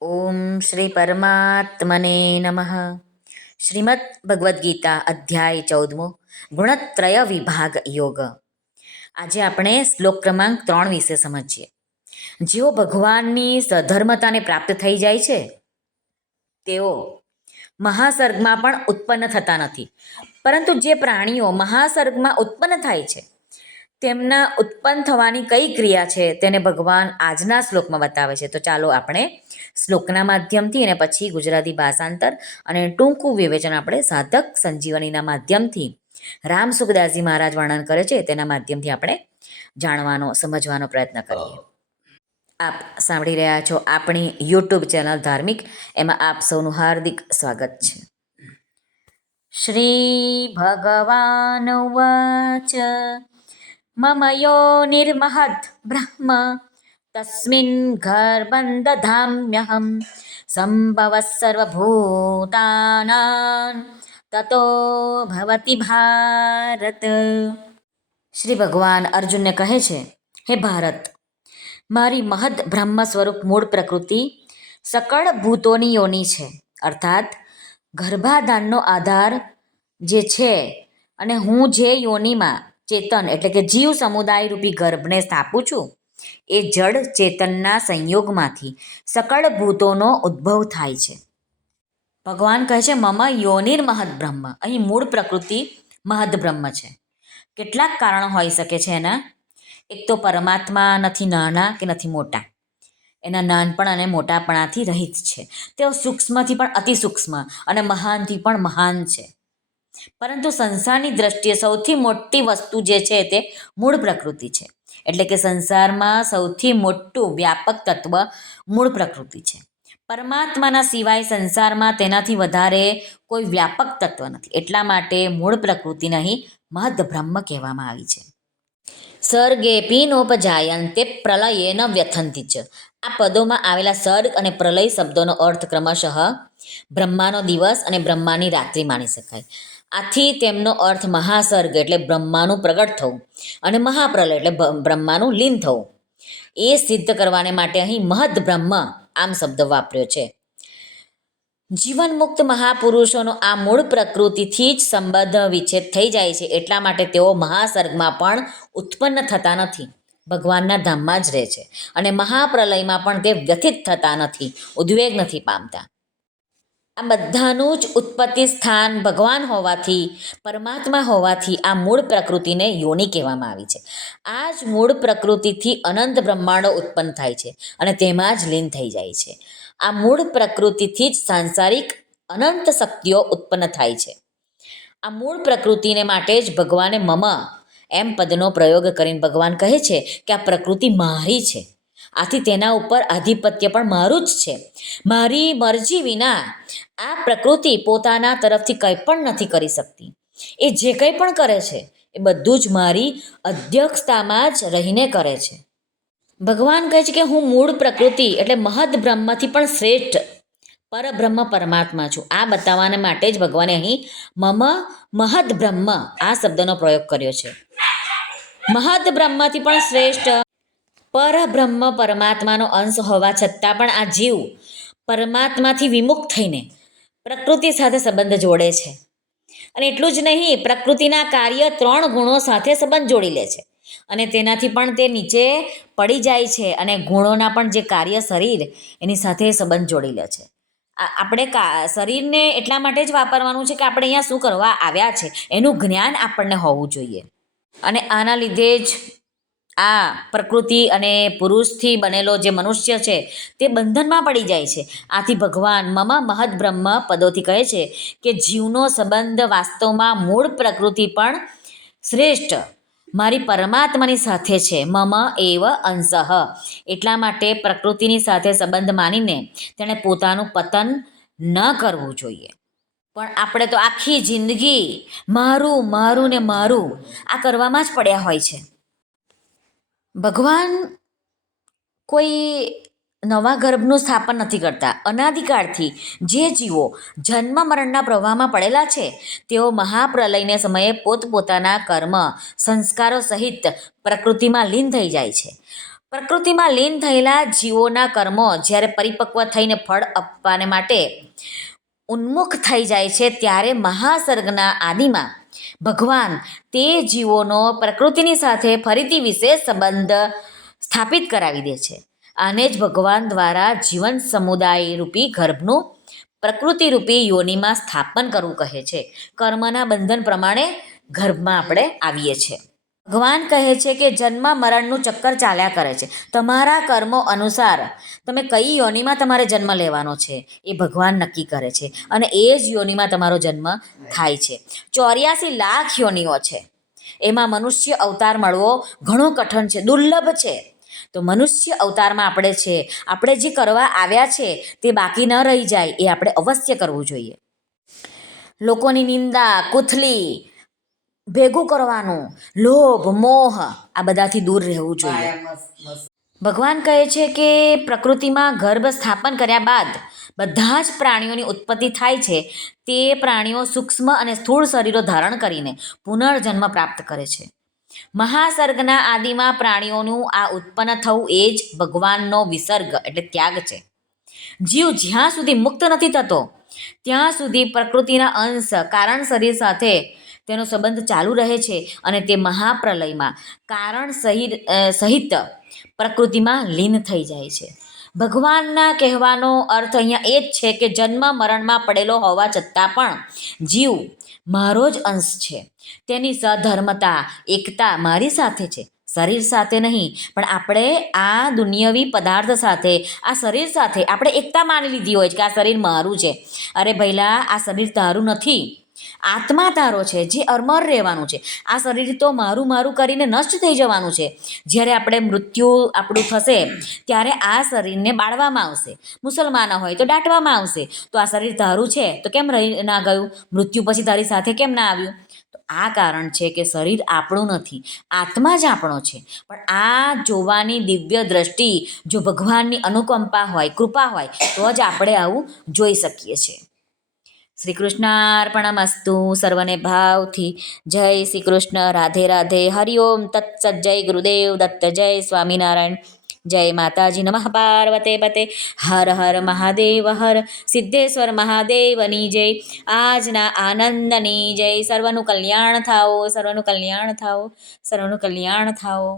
ઓમ શ્રી પરમાત્મને નમઃ. શ્રીમદ ભગવદ્ ગીતા અધ્યાય 14 ગુણત્રય વિભાગ યોગ. આજે આપણે શ્લોક ક્રમાંક 3 વિશે સમજીએ. જેઓ ભગવાનની સધર્મતાને પ્રાપ્ત થઈ જાય છે તેઓ મહાસર્ગમાં પણ ઉત્પન્ન થતા નથી, પરંતુ જે પ્રાણીઓ મહાસર્ગમાં ઉત્પન્ન થાય છે તેમના ઉત્પન્ન થવાની કઈ ક્રિયા છે તેને ભગવાન આજના શ્લોકમાં બતાવે છે. તો ચાલો આપણે શ્લોકના માધ્યમથી અને પછી ગુજરાતી ભાષાંતર અને ટૂંકું વિવેચન આપણે સાધક સંજીવનીના માધ્યમથી રામ સુખદાસજી મહારાજ વર્ણન કરે છે તેના માધ્યમથી આપણે જાણવાનો સમજવાનો પ્રયત્ન કરીએ. આપ સાંભળી રહ્યા છો આપણી યુટ્યુબ ચેનલ ધાર્મિક, એમાં આપ સૌનું હાર્દિક સ્વાગત છે. શ્રી ભગવાન ઉવાચ મમ યોનિર્મહદ્ બ્રહ્મ તસ્મિન ગર્ભં દધામ્યહં સંભવઃ સર્વભૂતાનાં તતો ભવતિ ભારત. શ્રી ભગવાન અર્જુનને કહે છે, હે ભારત, મારી મહદ બ્રહ્મ સ્વરૂપ મૂળ પ્રકૃતિ સકળ ભૂતોની યોની છે, અર્થાત ગર્ભાધાનનો આધાર જે છે, અને હું જે યોનિમાં ચેતન એટલે કે જીવ સમુદાય રૂપી ગર્ભને સ્થાપું છું એ જડ ચેતનના સંયોગમાંથી સકળ ભૂતોનો ઉદ્ભવ થાય છે. ભગવાન કહે છે મમ યોનિર મહદ બ્રહ્મ. અહીં મૂળ પ્રકૃતિ મહદ બ્રહ્મ છે. કેટલાક કારણો હોઈ શકે છે એના. એક તો પરમાત્મા નથી નાના કે નથી મોટા, એના નાનપણ અને મોટાપણાથી રહિત છે. તેઓ સૂક્ષ્મથી પણ અતિ સૂક્ષ્મ અને મહાનથી પણ મહાન છે. પરંતુ સંસારની દ્રષ્ટિએ સૌથી મોટી વસ્તુ જે છે તે મૂળ પ્રકૃતિ છે. એટલે કે સંસારમાં સૌથી મોટું વ્યાપક તત્વ મૂળ પ્રકૃતિ છે. પરમાત્માના સિવાય સંસારમાં તેનાથી વધારે કોઈ વ્યાપક તત્વ નથી. એટલા માટે મૂળ પ્રકૃતિને અહીં મહદ બ્રહ્મ કહેવામાં આવી છે. સર્ગેપી નોપજાયંતે પ્રલયેન વ્યથંતિ ચ. આ પદોમાં આવેલા સર્ગ અને પ્રલય શબ્દોનો અર્થ ક્રમશઃ બ્રહ્માનો દિવસ અને બ્રહ્માની રાત્રિ માની શકાય. આથી તેમનો અર્થ મહાસર્ગ એટલે બ્રહ્માનું પ્રગટ થવું અને મહાપ્રલય એટલે બ્રહ્માનું લીન થવું એ સિદ્ધ કરવાને માટે અહીં મહદ બ્રહ્મ આમ શબ્દ વાપર્યો છે. જીવન મુક્ત મહાપુરુષોનો આ મૂળ પ્રકૃતિથી જ સંબંધ વિચ્છેદ થઈ જાય છે. એટલા માટે તેઓ મહાસર્ગમાં પણ ઉત્પન્ન થતા નથી, ભગવાનના ધામમાં જ રહે છે. અને મહાપ્રલયમાં પણ તે વ્યથિત થતા નથી, ઉદ્વેગ નથી પામતા. આ બધાનું જ ઉત્પત્તિ સ્થાન ભગવાન હોવાથી, પરમાત્મા હોવાથી આ મૂળ પ્રકૃતિને યોનિ કહેવામાં આવી છે. આ જ મૂળ પ્રકૃતિથી અનંત બ્રહ્માંડો ઉત્પન્ન થાય છે અને તેમાં જ લીન થઈ જાય છે. આ મૂળ પ્રકૃતિથી જ સાંસારિક અનંત શક્તિઓ ઉત્પન્ન થાય છે. આ મૂળ પ્રકૃતિને માટે જ ભગવાને મમ એમ પદનો પ્રયોગ કરીને ભગવાન કહે છે કે આ પ્રકૃતિ મારી છે, આથી તેના ઉપર આધિપત્ય પણ મારું જ છે. મારી મરજી વિના આ પ્રકૃતિ પોતાના તરફથી કંઈ પણ નથી કરી શકતી. એ જે કંઈ પણ કરે છે એ બધું જ મારી અધ્યક્ષતામાં જ રહીને કરે છે. ભગવાન કહે છે કે હું મૂળ પ્રકૃતિ એટલે મહદ બ્રહ્મથી પણ શ્રેષ્ઠ પરબ્રહ્મ પરમાત્મા છું. આ બતાવવાને માટે જ ભગવાને અહીં મમ મહદ બ્રહ્મ આ શબ્દનો પ્રયોગ કર્યો છે. મહદ બ્રહ્મથી પણ શ્રેષ્ઠ પરબ્રહ્મ પરમાત્માનો અંશ હોવા છતાં પણ આ જીવ પરમાત્માથી વિમુખ થઈને પ્રકૃતિ સાથે સંબંધ જોડે છે. અને એટલું જ નહીં, પ્રકૃતિના કાર્ય 3 ગુણો સાથે સંબંધ જોડી લે છે અને તેનાથી પણ તે નીચે પડી જાય છે અને ગુણોના પણ જે કાર્ય શરીર એની સાથે સંબંધ જોડી લે છે. આપણે શરીરને એટલા માટે જ વાપરવાનું છે કે આપણે અહીંયા શું કરવા આવ્યા છે એનું જ્ઞાન આપણને હોવું જોઈએ. અને આના લીધે જ આ પ્રકૃતિ અને પુરુષથી બનેલો જે મનુષ્ય છે તે બંધનમાં પડી જાય છે. આથી ભગવાન મમ મહદ બ્રહ્મ પદોથી કહે છે કે જીવનો સંબંધ વાસ્તવમાં મૂળ પ્રકૃતિ પણ શ્રેષ્ઠ મારી પરમાત્માની સાથે છે. મમ એવ અંશઃ. એટલા માટે પ્રકૃતિની સાથે સંબંધ માનીને તેણે પોતાનું પતન ન કરવું જોઈએ. પણ આપણે તો આખી જિંદગી મારું મારું ને મારું આ કરવામાં જ પડ્યા હોય છે. ભગવાન કોઈ નવા ગર્ભનું સ્થાપન નથી કરતા. અનાદિકાળથી જે જીવો જન્મ મરણના પ્રવાહમાં પડેલા છે તેઓ મહાપ્રલયને સમયે પોતપોતાના કર્મ સંસ્કારો સહિત પ્રકૃતિમાં લીન થઈ જાય છે. પ્રકૃતિમાં લીન થયેલા જીવોના કર્મો જ્યારે પરિપક્વ થઈને ફળ આપવાને માટે ઉન્મુખ થઈ જાય છે ત્યારે મહાસર્ગના આદિમાં ભગવાન તે જીવોનો પ્રકૃતિની સાથે ફરીથી વિશેષ સંબંધ સ્થાપિત કરાવી દે છે. આને જ ભગવાન દ્વારા જીવન સમુદાય રૂપી ગર્ભનું પ્રકૃતિ રૂપી યોનિમાં સ્થાપન કરવું કહે છે. કર્મના બંધન પ્રમાણે ગર્ભમાં આપણે આવીએ છીએ. ભગવાન કહે છે કે જન્મ મરણનું ચક્કર ચાલ્યા કરે છે. તમારા કર્મો અનુસાર તમે કઈ યોનિમાં તમારે જન્મ લેવાનો છે એ ભગવાન નક્કી કરે છે અને એ જ યોનિમાં તમારો જન્મ થાય છે. 84 લાખ યોનિઓ છે. એમાં મનુષ્ય અવતાર મળવો ઘણો કઠણ છે, દુર્લભ છે. તો મનુષ્ય અવતારમાં આપણે છે, આપણે જે કરવા આવ્યા છે તે બાકી ન રહી જાય એ આપણે અવશ્ય કરવું જોઈએ. લોકોની નિંદા કુથલી ભેગું કરવાનું, લોભ મોહ આ બધાથી દૂર રહેવું જોઈએ. ભગવાન કહે છે કે પ્રકૃતિમાં ગર્ભ સ્થાપન કર્યા બાદ બધા જ પ્રાણીઓની ઉત્પત્તિ થાય છે. તે પ્રાણીઓ સૂક્ષ્મ અને સ્થૂળ શરીરો ધારણ કરીને પુનર્જન્મ પ્રાપ્ત કરે છે. મહાસર્ગના આદિમાં પ્રાણીઓનું આ ઉત્પન્ન થવું એ જ ભગવાનનો વિસર્ગ એટલે ત્યાગ છે. જીવ જ્યાં સુધી મુક્ત નથી થતો ત્યાં સુધી પ્રકૃતિના અંશ કારણ શરીર સાથે તેનો સંબંધ ચાલુ રહે છે અને તે મહાપ્રલયમાં કારણ સહિત પ્રકૃતિમાં લીન થઈ જાય છે. ભગવાનના કહેવાનો અર્થ અહીંયા એ જ છે કે જન્મ મરણમાં પડેલો હોવા છતાં પણ જીવ મારો જ અંશ છે. તેની સધર્મતા એકતા મારી સાથે છે, શરીર સાથે નહીં. પણ આપણે આ દુનિયાવી પદાર્થ સાથે, આ શરીર સાથે આપણે એકતા માની લીધી હોય કે આ શરીર મારું છે. અરે ભઈલા, આ શરીર તારું નથી, આત્મા તારો છે જે અમર રહેવાનું છે. આ શરીર તો મારું મારું કરીને નષ્ટ થઈ જવાનું છે. જ્યારે આપણે મૃત્યુ આપણું થશે ત્યારે આ શરીરને બાળવામાં આવશે. મુસલમાનો હોય તો દાટવામાં આવશે. તો આ શરીર તારું છે તો કેમ રહી ના ગયું? મૃત્યુ પછી તારી સાથે કેમ ના આવ્યું? તો આ કારણ છે કે શરીર આપણું નથી, આત્મા જ આપણો છે. પણ આ જોવાની દિવ્ય દ્રષ્ટિ જો ભગવાનની અનુકંપા હોય, કૃપા હોય તો જ આપણે આવું જોઈ શકીએ છીએ. શ્રી કૃષ્ણાર્પણમસ્તુ. સર્વને ભાવથી જય શ્રી કૃષ્ણ. રાધે રાધે. હરિઓમ તત્સત. જય ગુરુદેવ દત્ત. જય સ્વામિનારાયણ. જય માતાજી. નમઃ પાર્વતે પતે. હર હર મહાદેવ હર. સિદ્ધેશ્વર મહાદેવની જય. આજના આનંદની જય. સર્વનું કલ્યાણ થાઓ, સર્વનું કલ્યાણ થાઓ, સર્વનું કલ્યાણ થાઓ.